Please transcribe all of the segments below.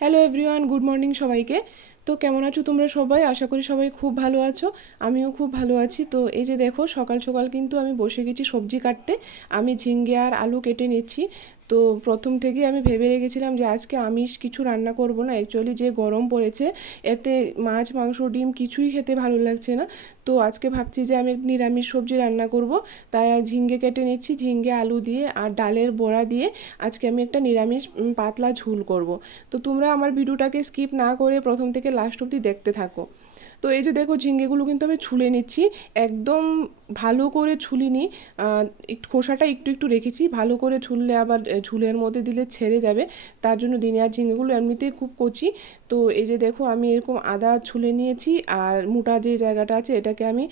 Hello everyone good morning সবাইকে। তো কেমন আছো তোমরা সবাই? আশা করি সবাই খুব ভালো আছো। আমিও খুব ভালো আছি। তো এই যে দেখো, সকাল সকাল কিন্তু আমি বসে গেছি সবজি কাটতে। আমি ঝিঙ্গে আর আলু কেটে নিচ্ছি। তো প্রথম থেকে আমি ভেবে রেখেছিলাম যে আজকে আমিষ কিছু রান্না করব না। অ্যাকচুয়ালি যে গরম পড়েছে, এতে মাছ, মাংস, ডিম কিছুই খেতে ভালো লাগছে না। তো আজকে ভাবছি যে আমি নিরামিষ সবজি রান্না করব। তাই ঝিঙ্গে কেটে নিচ্ছি, ঝিঙ্গে আলু দিয়ে আর ডালের বড়া দিয়ে আজকে আমি একটা নিরামিষ পাতলা ঝুল করব। তো তোমরা আমার ভিডিওটাকে স্কিপ না করে প্রথম থেকে লাস্ট অবধি দেখতে থাকো। তো এই যে দেখো ঝিঙ্গেগুলো কিন্তু আমি ছুলে নিচ্ছি। একদম ভালো করে ছুলিনি। খোসাটা একটু একটু রেখেছি। ভালো করে ছুললে আবার ঝুলের মধ্যে দিলে ছেড়ে যাবে। তার জন্য দিনে আর ঝিঙ্গেগুলো এমনিতেই খুব কচি। তো এই যে দেখো আমি এরকম আদা ছুলে নিয়েছি আর মোটা যে জায়গাটা আছে এটাকে আমি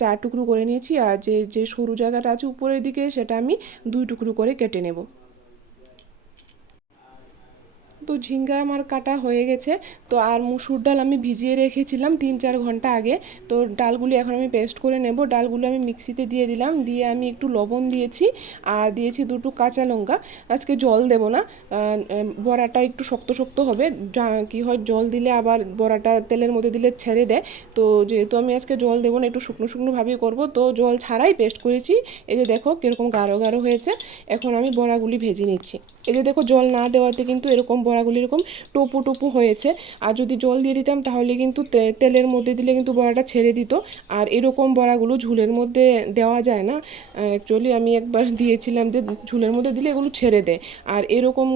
চার টুকরো করে নিয়েছি। আর যে যে সরু জায়গাটা আছে উপরের দিকে সেটা আমি দুই টুকরো করে কেটে নেব। তো ঝিঙ্গা আমার কাটা হয়ে গেছে। তো আর মুসুর ডাল আমি ভিজিয়ে রেখেছিলাম তিন চার ঘণ্টা আগে। তো ডালগুলি এখন আমি পেস্ট করে নেব। ডালগুলো আমি মিক্সিতে দিয়ে দিলাম। দিয়ে আমি একটু লবণ দিয়েছি আর দিয়েছি দুটো কাঁচা লঙ্কা। আজকে জল দেব না। বড়াটা একটু শক্ত শক্ত হবে। কি হয়, জল দিলে আবার বড়াটা তেলের মধ্যে দিলে ছেড়ে দেয়। তো যেহেতু আমি আজকে জল দেবো না, একটু শুকনো শুকনো ভাবেই করব। তো জল ছাড়াই পেস্ট করেছি। এই যে দেখো কীরকম গাঢ় গাঢ় হয়েছে। এখন আমি বড়াগুলি ভেজে নিচ্ছি। এই যে দেখো জল না দেওয়াতে কিন্তু এরকম বড়াগুলি এরকম টোপু টোপু হয়েছে। আর যদি জল দিয়ে দিতাম, তাহলে কিন্তু তেলের মধ্যে দিলে কিন্তু বড়াটা ছেড়ে দিত। আর এরকম বড়াগুলো ঝুলের মধ্যে দেওয়া যায় না। অ্যাকচুয়ালি আমি একবার দিয়েছিলাম যে ঝুলের মধ্যে দিলে এগুলো ছেড়ে দেয়। আর এরকম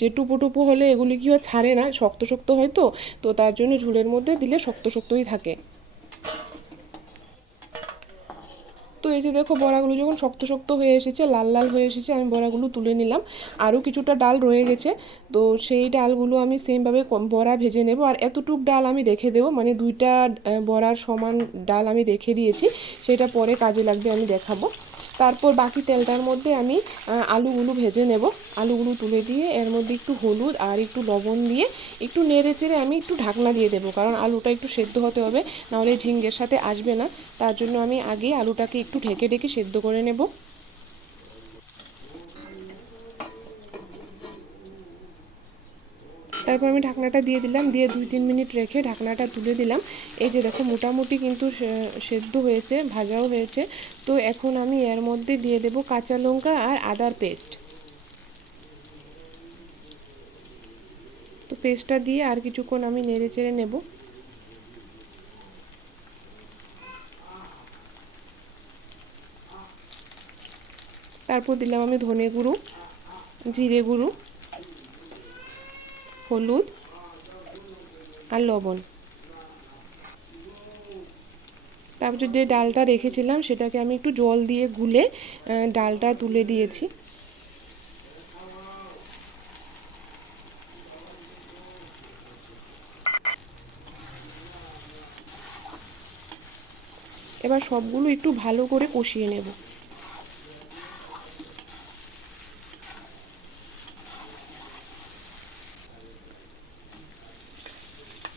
যে টুপু টুপু হলে এগুলি কি হয়, ছাড়ে না, শক্ত শক্ত হয় তো তো তার জন্য ঝুলের মধ্যে দিলে শক্ত শক্তই থাকে। তো যে দেখো বড়াগুলো যখন শক্ত শক্ত হয়ে এসেছে, লাল লাল হয়ে এসেছে, আমি বড়াগুলো তুলে নিলাম। আরও কিছুটা ডাল রয়ে গেছে। তো সেই ডালগুলো আমি সেমভাবে বড়া ভেজে নেব। আর এতটুক ডাল আমি রেখে দেবো মানে দুইটা বড়ার সমান ডাল আমি রেখে দিয়েছি। সেটা পরে কাজে লাগবে আমি দেখাবো। তারপর বাকি তেলটার মধ্যে আমি আলুগুলো ভেজে নেব। আলুগুলো তুলে দিয়ে এর মধ্যে একটু হলুদ আর একটু লবণ দিয়ে একটু নেড়ে চেড়ে আমি একটু ঢাকনা দিয়ে দেবো, কারণ আলুটা একটু সেদ্ধ হতে হবে, নাহলে ঝিঙ্গের সাথে আসবে না। তার জন্য আমি আগে আলুটাকে একটু ঢেকে ঢেকে সেদ্ধ করে নেব। তারপর আমি ঢাকনাটা দিয়ে দিলাম, দিয়ে দুই তিন মিনিট রেখে ঢাকনাটা তুলে দিলাম। এই যে দেখো, মোটামুটি কিন্তু সেদ্ধ হয়েছে, ভাজাও হয়েছে। তো এখন আমি এর মধ্যে দিয়ে দেব কাঁচা লঙ্কা আর আদার পেস্ট। তো পেস্টটা দিয়ে আর কিছুক্ষণ আমি নেড়ে চেড়ে নেব। তারপর দিলাম আমি ধনে গুঁড়ো, জিরে গুঁড়ো। হলুদ আর লবণ। তারপর যে ডালটা রেখেছিলাম, সেটাকে আমি একটু জল দিয়ে গুলে ডালটা তুলে দিয়েছি। এবার সবগুলো একটু ভালো করে কষিয়ে নেব।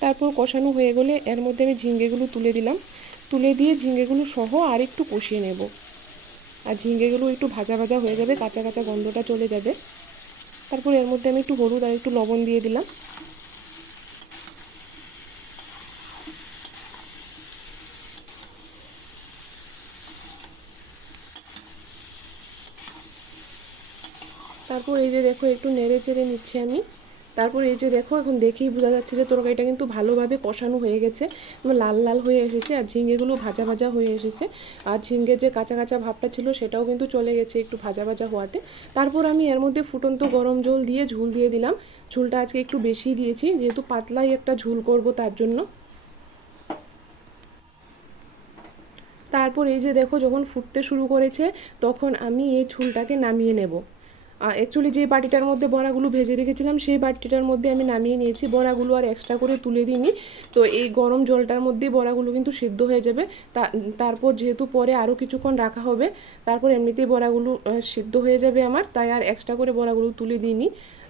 তারপর কষানো হয়ে গেলে এর মধ্যে আমি ঝিঙ্গেগুলো তুলে দিলাম। তুলে দিয়ে ঝিঙ্গেগুলো সহ আর একটু কষিয়ে নেব। আর ঝিঙ্গেগুলো একটু ভাজা ভাজা হয়ে যাবে, কাঁচা কাঁচা গন্ধটা চলে যাবে। তারপর এর মধ্যে আমি একটু হলুদ আর একটু লবণ দিয়ে দিলাম। তারপর এই যে দেখো, একটু নেড়ে চেড়ে নিচ্ছি আমি। তারপর এই যে দেখো, এখন দেখেই বোঝা যাচ্ছে যে তরকারিটা কিন্তু ভালোভাবে কষানো হয়ে গেছে। লাল লাল হয়ে এসেছে আর ঝিঙ্গেগুলো ভাজা ভাজা হয়ে এসেছে। আর ঝিঙ্গে যে কাঁচা কাঁচা ভাবটা ছিল সেটাও কিন্তু চলে গেছে একটু ভাজা ভাজা হওয়াতে। তারপর আমি এর মধ্যে ফুটন্ত গরম জল দিয়ে ঝুল দিয়ে দিলাম। ঝুলটা আজকে একটু বেশি দিয়েছি, যেহেতু পাতলাই একটা ঝুল করব তার জন্য। তারপর এই যে দেখো, যখন ফুটতে শুরু করেছে, তখন আমি এই ঝুলটাকে নামিয়ে নেব। অ্যাকচুয়ালি যে বাটিটার মধ্যে বড়াগুলো ভেজে রেখেছিলাম, সেই বাটিটার মধ্যে আমি নামিয়ে নিয়েছি। বড়াগুলো আর এক্সট্রা করে তুলে দিইনি। তো এই গরম জলটার মধ্যেই বড়াগুলো কিন্তু সিদ্ধ হয়ে যাবে। তারপর যেহেতু পরে আরও কিছুক্ষণ রাখা হবে, তারপর এমনিতেই বড়াগুলো সিদ্ধ হয়ে যাবে আমার। তাই আর এক্সট্রা করে বড়াগুলো তুলে দিইনি।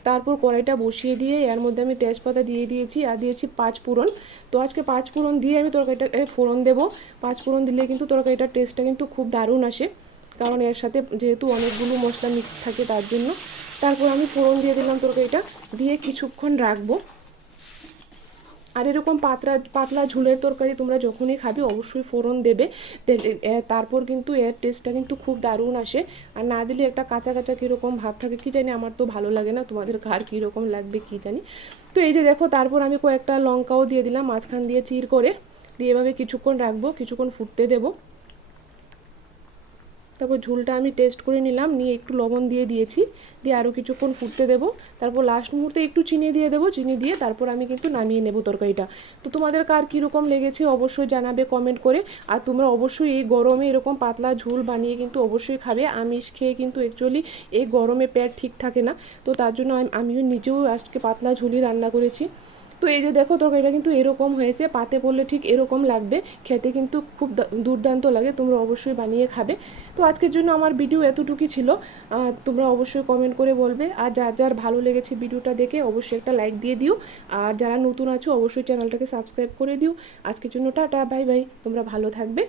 তারপর কড়াইটা বসিয়ে দিয়ে এর মধ্যে আমি তেজপাতা দিয়ে দিয়েছি আর দিয়েছি পাঁচ ফোড়ন। তো আজকে পাঁচ ফোড়ন দিয়ে আমি তরকারিটা ফোড়ন দেবো। পাঁচ ফোড়ন দিলে কিন্তু তরকারিটার টেস্টটা কিন্তু খুব দারুণ আসে। কারণ এর সাথে যেহেতু অনেকগুলো মশলা মিক্স থাকে তার জন্য। তারপর আমি ফোড়ন দিয়ে দিলাম তরকারিটা দিয়ে কিছুক্ষণ রাখব। আর এরকম পাতলা পাতলা ঝুলের তরকারি তোমরা যখনই খাবে অবশ্যই ফোড়ন দেবে। তারপর কিন্তু এর টেস্টটা কিন্তু খুব দারুণ আসে। আর না দিলে একটা কাঁচা কাঁচা কীরকম ভাব থাকে কি জানি, আমার তো ভালো লাগে না। তোমাদের কার কীরকম লাগবে কি জানি। তো এই যে দেখো, তারপর আমি কয়েকটা লঙ্কাও দিয়ে দিলাম। মাঝখান দিয়ে চির করে। দিয়ে এভাবে কিছুক্ষণ রাখব, কিছুক্ষণ ফুটতে দেবো। তারপর ঝোলটা আমি টেস্ট করে নিলাম, নিয়ে একটু লবণ দিয়ে দিয়েছি, দিয়ে আরও কিছুক্ষণ ফুটতে দেবো। তারপর লাস্ট মুহূর্তে একটু চিনি দিয়ে দেবো, চিনি দিয়ে তারপর আমি কিন্তু নামিয়ে নেব তরকারিটা। তো তোমাদের কার কীরকম লেগেছে অবশ্যই জানাবে কমেন্ট করে, আর তোমরা অবশ্যই এই গরমে এরকম পাতলা ঝোল বানিয়ে কিন্তু অবশ্যই খাবে। আমিষ খেয়ে কিন্তু অ্যাকচুয়ালি এই গরমে পেট ঠিক থাকে না। তো তার জন্য আমি- আমিও নিজেও আজকে পাতলা ঝুলি রান্না করেছি। তো এই যে দেখো তরকারিটা কিন্তু এরকম হয়েছে, পাতে পড়লে ঠিক এরকম লাগবে, খেতে কিন্তু খুব দুর্দান্ত লাগে, তোমরা অবশ্যই বানিয়ে খাবে। তো আজকের জন্য আমার ভিডিও এতটুকুই ছিল তোমরা অবশ্যই কমেন্ট করে বলবে, আর যার যার ভালো লেগেছে ভিডিওটা দেখে অবশ্যই একটা লাইক দিয়ে দিও, আর যারা নতুন আছো অবশ্যই চ্যানেলটাকে সাবস্ক্রাইব করে দিও। আজকের জন্য টাটা বাই বাই তোমরা ভালো থাকবে।